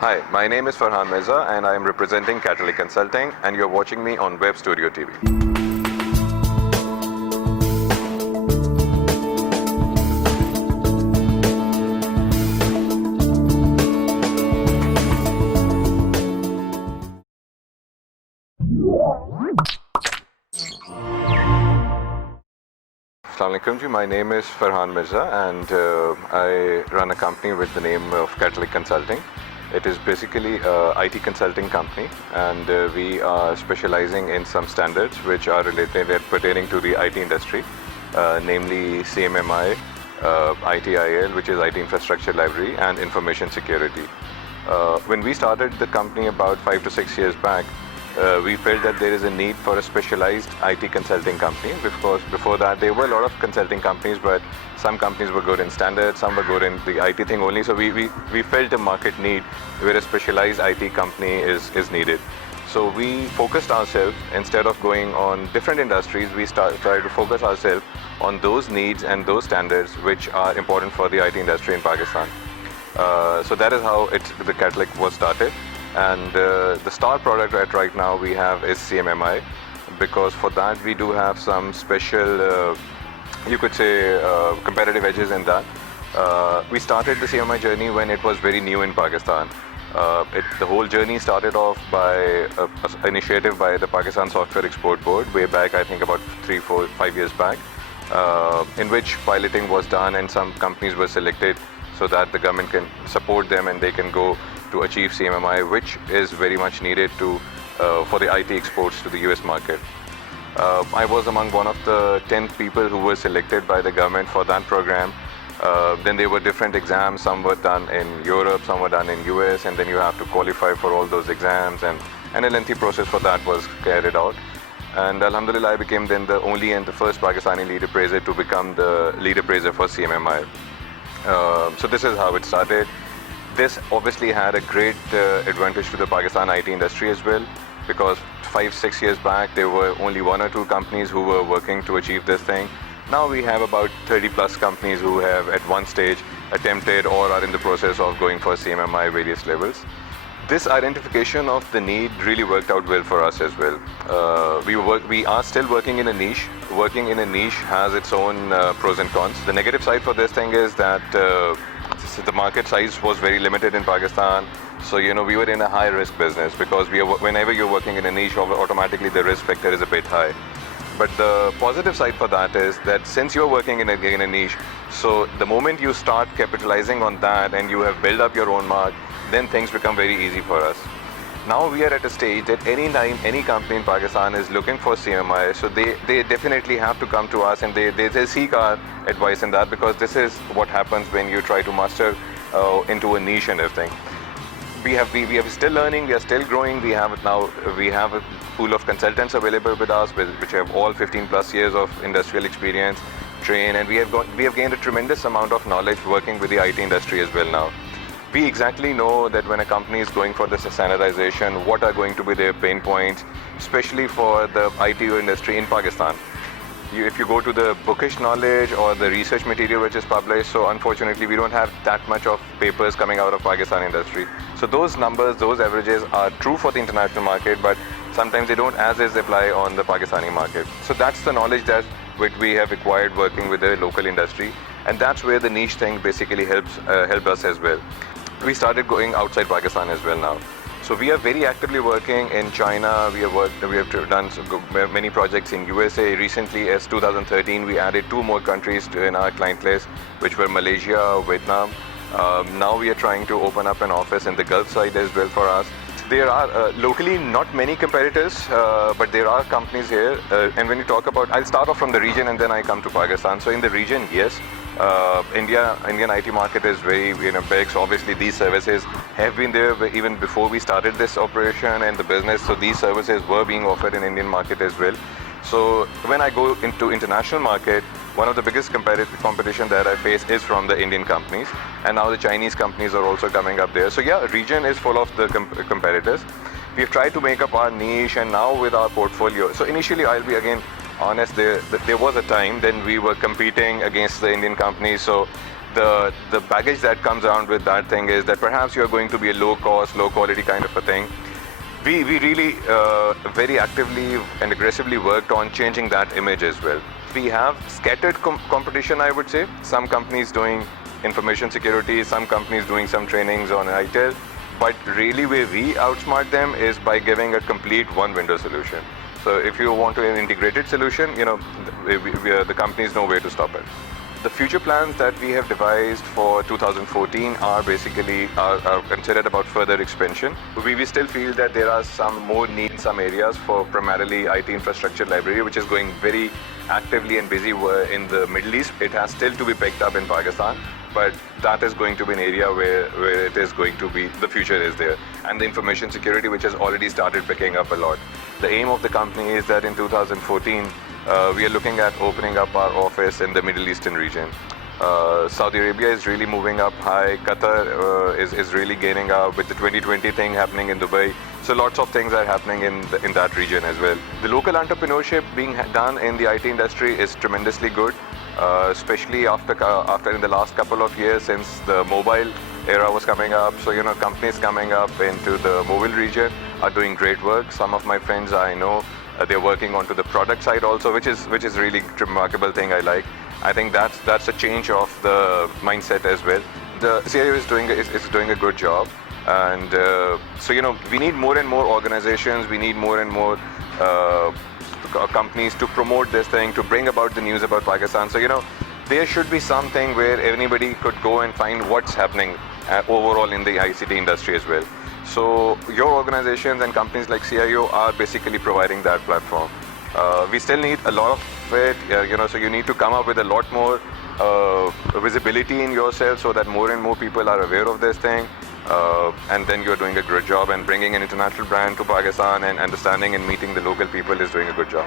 Hi, my name is Farhan Mirza and I am representing Catalytic Consulting and you're watching me on WebStudio TV. Assalamu alaikum ji, my name is Farhan Mirza and I run a company with the name of Catalytic Consulting. It is basically a IT consulting company and we are specializing in some standards which are related and pertaining to the IT industry, namely CMMI, ITIL, which is IT Infrastructure Library, and Information Security. When we started the company about 5 to 6 years back, we felt that there is a need for a specialized IT consulting company because before that there were a lot of consulting companies, but some companies were good in standards, some were good in the IT thing only. So we felt a market need where a specialized IT company is needed. So we focused ourselves, instead of going on different industries, we tried to focus ourselves on those needs and those standards which are important for the IT industry in Pakistan. So that is how the Catalytic was started. And the star product right now we have is CMMI, because for that we do have some special, you could say, competitive edges in that. We started the CMMI journey when it was very new in Pakistan. The whole journey started off by an initiative by the Pakistan Software Export Board way back, I think about 3, 4, 5 years back, in which piloting was done and some companies were selected so that the government can support them and they can go to achieve CMMI, which is very much needed for the IT exports to the US market. I was among one of the 10 people who were selected by the government for that program. Then there were different exams, some were done in Europe, some were done in US, and then you have to qualify for all those exams, and a lengthy process for that was carried out. And Alhamdulillah, I became then the only and the first Pakistani lead appraiser to become the lead appraiser for CMMI. So this is how it started. This obviously had a great advantage to the Pakistan IT industry as well, because 5, 6 years back there were only 1 or 2 companies who were working to achieve this thing. Now we have about 30 plus companies who have at one stage attempted or are in the process of going for CMMI various levels. This identification of the need really worked out well for us as well. We are still working in a niche. Working in a niche has its own pros and cons. The negative side for this thing is that the market size was very limited in Pakistan. So, we were in a high risk business because whenever you're working in a niche, automatically the risk factor is a bit high. But the positive side for that is that since you're working in a niche, so the moment you start capitalizing on that and you have built up your own mark, then things become very easy for us. Now we are at a stage that any time any company in Pakistan is looking for CMI, so they definitely have to come to us and they seek our advice in that, because this is what happens when you try to master into a niche and everything. We are still learning, we are still growing. We have a pool of consultants available with us, which have all 15 plus years of industrial experience, train, and we have gained a tremendous amount of knowledge working with the IT industry as well now. We exactly know that when a company is going for this standardization, what are going to be their pain points, especially for the IT industry in Pakistan. If you go to the bookish knowledge or the research material which is published, so unfortunately we don't have that much of papers coming out of Pakistan industry. So those numbers, those averages are true for the international market, but sometimes they don't as is apply on the Pakistani market. So that's the knowledge that which we have acquired working with the local industry, and that's where the niche thing basically helped us as well. We started going outside Pakistan as well now. So we are very actively working in China. We have done many projects in USA. Recently, as 2013, we added 2 more countries in our client list, which were Malaysia, Vietnam. Now we are trying to open up an office in the Gulf side as well for us. There are locally not many competitors, but there are companies here. And when you talk about, I'll start off from the region and then I come to Pakistan. So in the region, yes, Indian IT market is very big. So obviously these services have been there even before we started this operation and the business. So these services were being offered in Indian market as well. So when I go into international market, one of the biggest competition that I face is from the Indian companies, and now the Chinese companies are also coming up there. So yeah, region is full of the competitors. We've tried to make up our niche, and now with our portfolio. So initially, I'll be again honest, there was a time then we were competing against the Indian companies. So the baggage that comes around with that thing is that perhaps you're going to be a low cost, low quality kind of a thing. We really very actively and aggressively worked on changing that image as well. We have scattered competition, I would say. Some companies doing information security, some companies doing some trainings on ITIL, but really where we outsmart them is by giving a complete one window solution. So if you want an integrated solution, the companies know where to stop it. The future plans that we have devised for 2014 are basically are considered about further expansion. We still feel that there are some more need in some areas for primarily IT infrastructure library, which is going very actively and busy in the Middle East. It has still to be picked up in Pakistan, but that is going to be an area where it is going to be, the future is there. And the information security, which has already started picking up a lot. The aim of the company is that in 2014, we are looking at opening up our office in the Middle Eastern region. Saudi Arabia is really moving up high. Qatar is really gaining up with the 2020 thing happening in Dubai. So lots of things are happening in that region as well. The local entrepreneurship being done in the IT industry is tremendously good, especially after in the last couple of years since the mobile era was coming up. So companies coming up into the mobile region are doing great work. Some of my friends I know, they're working onto the product side also, which is really remarkable thing I like. I think that's a change of the mindset as well. The CIO is doing a good job, and we need more and more organizations. We need more and more companies to promote this thing, to bring about the news about Pakistan. So there should be something where anybody could go and find what's happening overall in the ICT industry as well. So your organizations and companies like CIO are basically providing that platform. We still need a lot of it, so you need to come up with a lot more visibility in yourself so that more and more people are aware of this thing. And then you're doing a good job, and bringing an international brand to Pakistan and understanding and meeting the local people is doing a good job.